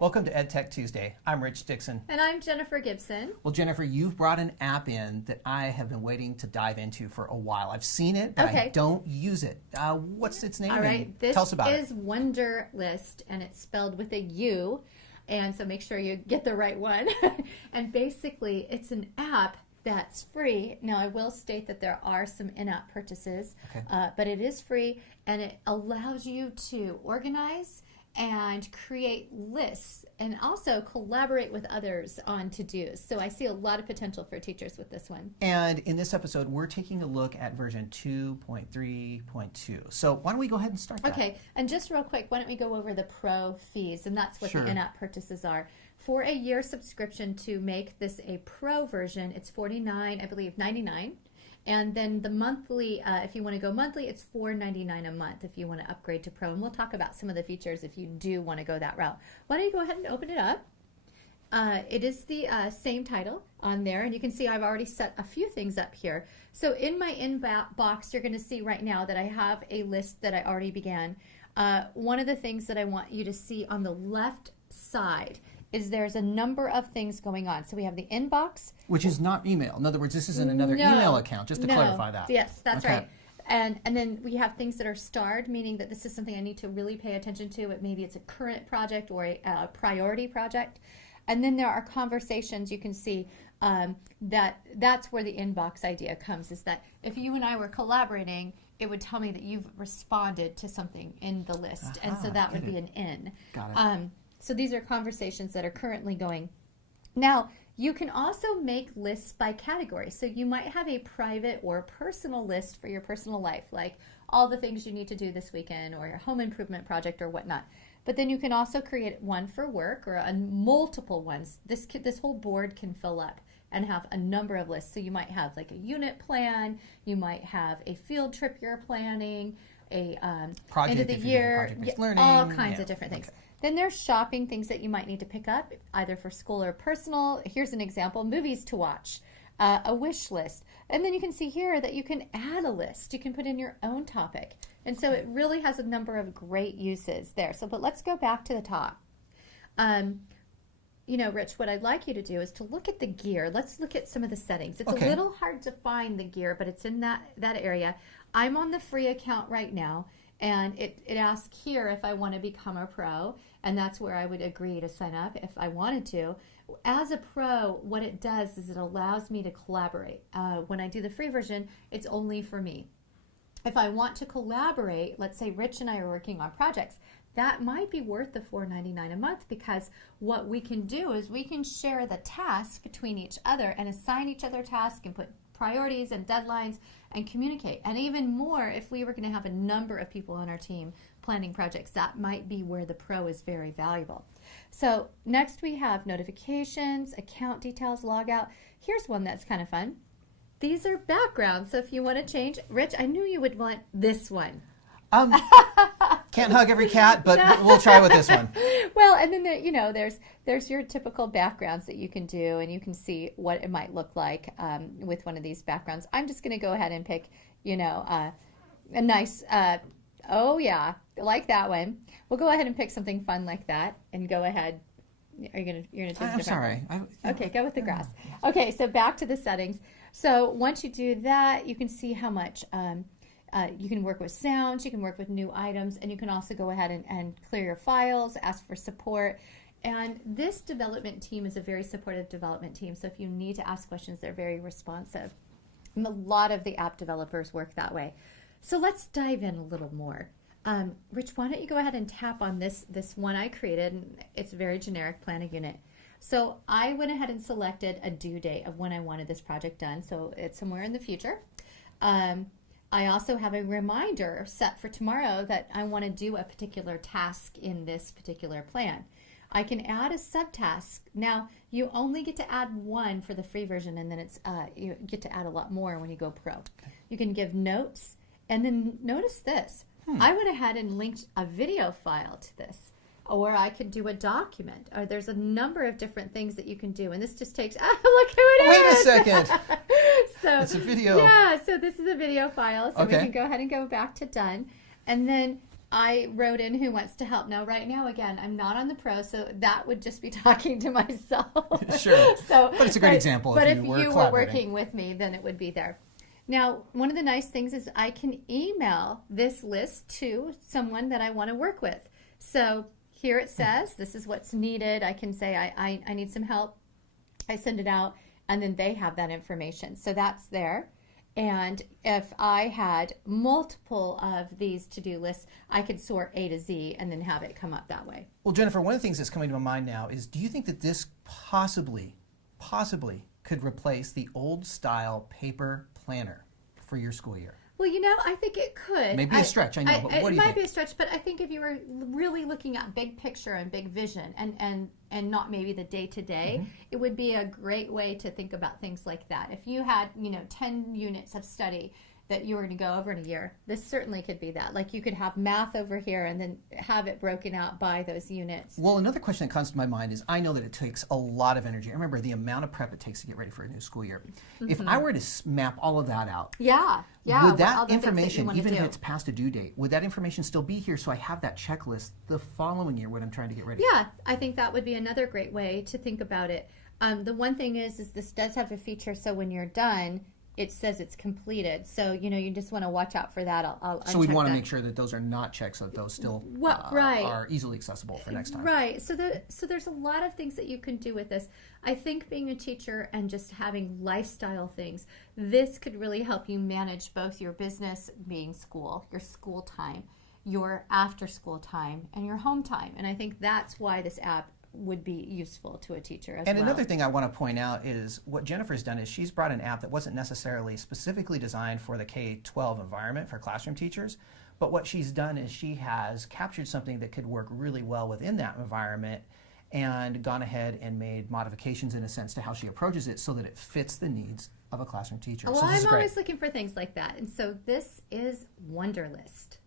Welcome to EdTech Tuesday. I'm Rich Dixon. And I'm Jennifer Gibson. Well, Jennifer, you've brought an app in that I have been waiting to dive into for a while. I've seen it, but I don't use it. What's its name? All right, Tell us about it. This is Wunderlist, and it's spelled with a U, and so make sure you get the right one. And basically, it's an app that's free. Now, I will state that there are some in-app purchases, but it is free, and it allows you to organize and create lists and also collaborate with others on to-dos. So I see a lot of potential for teachers with this one. And in this episode, we're taking a look at version 2.3.2. So why don't we go ahead and start that? Okay, and just real quick, why don't we go over the pro fees, and that's what the in-app purchases are. For a year subscription to make this a pro version, it's $49.99. And then the monthly, if you want to go monthly, it's $4.99 a month if you want to upgrade to Pro. And we'll talk about some of the features if you do want to go that route. Why don't you go ahead and open it up? It is the same title on there. And you can see I've already set a few things up here. So in my inbox, you're going to see right now that I have a list that I already began. One of the things that I want you to see on the left side is there's a number of things going on. So we have the inbox. Which is not email. In other words, this isn't another email account, just to clarify that. Yes, that's right. And then we have things that are starred, meaning that this is something I need to really pay attention to. Maybe it's a current project or a priority project. And then there are conversations. You can see that's where the inbox idea comes, is that if you and I were collaborating, it would tell me that you've responded to something in the list. And so that would be an in. Got it. So these are conversations that are currently going. Now, you can also make lists by category. So you might have a private or personal list for your personal life, like all the things you need to do this weekend or your home improvement project or whatnot. But then you can also create one for work or multiple ones. This whole board can fill up and have a number of lists. So you might have like a unit plan, you might have a field trip you're planning, a project end of the year, project-based learning, all kinds of different things. Then there's shopping, things that you might need to pick up, either for school or personal. Here's an example, movies to watch, a wish list. And then you can see here that you can add a list. You can put in your own topic. And so it really has a number of great uses there. But let's go back to the top. You know, Rich, what I'd like you to do is to look at the gear. Let's look at some of the settings. It's a little hard to find the gear, but it's in that area. I'm on the free account right now. And it asks here if I want to become a pro, and that's where I would agree to sign up if I wanted to. As a pro, what it does is it allows me to collaborate. When I do the free version, it's only for me. If I want to collaborate, let's say Rich and I are working on projects, that might be worth the $4.99 a month, because what we can do is we can share the task between each other and assign each other tasks and put priorities and deadlines and communicate. And even more, if we were going to have a number of people on our team planning projects, that might be where the pro is very valuable. So next we have notifications, account details, logout. Here's one that's kind of fun. These are backgrounds. So if you want to change, Rich, I knew you would want this one. Can't hug every cat, but we'll try with this one. Well, and then there's your typical backgrounds that you can do, and you can see what it might look like with one of these backgrounds. I'm just going to go ahead and pick, a nice, oh yeah, like that one. We'll go ahead and pick something fun like that, and go ahead. You're gonna take I'm sorry. Okay, go with the grass. Okay, so back to the settings. So once you do that, you can see how much. You can work with sounds, you can work with new items, and you can also go ahead and clear your files, ask for support. And this development team is a very supportive development team, so if you need to ask questions, they're very responsive. And a lot of the app developers work that way. So let's dive in a little more. Rich, why don't you go ahead and tap on this one I created, and it's very generic, plan a unit. So I went ahead and selected a due date of when I wanted this project done, so it's somewhere in the future. I also have a reminder set for tomorrow that I want to do a particular task in this particular plan. I can add a subtask. Now, you only get to add one for the free version, and then it's you get to add a lot more when you go pro. You can give notes, and then notice this. I went ahead and linked a video file to this. Or I could do a document. Or there's a number of different things that you can do. And this just takes, look who it is. Wait a second. So it's a video. Yeah, so this is a video file. So we can go ahead and go back to done. And then I wrote in who wants to help. Now, right now, again, I'm not on the pro, so that would just be talking to myself. Sure. So, but it's a great example. But if you were were working with me, then it would be there. Now, one of the nice things is I can email this list to someone that I want to work with. So here it says, this is what's needed. I can say, I need some help. I send it out, and then they have that information. So that's there. And if I had multiple of these to-do lists, I could sort A to Z and then have it come up that way. Well, Jennifer, one of the things that's coming to my mind now is, do you think that this possibly could replace the old style paper planner for your school year? Well, I think it could. Maybe a stretch, I know, but what do you think? It might be a stretch, but I think if you were really looking at big picture and big vision and not maybe the day-to-day, it would be a great way to think about things like that. If you had, 10 units of study that you were going to go over in a year, this certainly could be that. Like you could have math over here and then have it broken out by those units. Well, another question that comes to my mind is, I know that it takes a lot of energy. I remember the amount of prep it takes to get ready for a new school year. If I were to map all of that out, would that information, even if it's past a due date, would that information still be here so I have that checklist the following year when I'm trying to get ready? Yeah, I think that would be another great way to think about it. The one thing is this does have a feature, so when you're done, it says it's completed. So, you just want to watch out for that. So we'd want to make sure that those are not checked so that those still are easily accessible for next time. Right. So there's a lot of things that you can do with this. I think being a teacher and just having lifestyle things, this could really help you manage both your business, being school, your school time, your after school time, and your home time. And I think that's why this app would be useful to a teacher as well. And another thing I want to point out is what Jennifer's done is she's brought an app that wasn't necessarily specifically designed for the K-12 environment for classroom teachers, but what she's done is she has captured something that could work really well within that environment and gone ahead and made modifications in a sense to how she approaches it so that it fits the needs of a classroom teacher. Well, so I'm always looking for things like that. And so this is Wunderlist.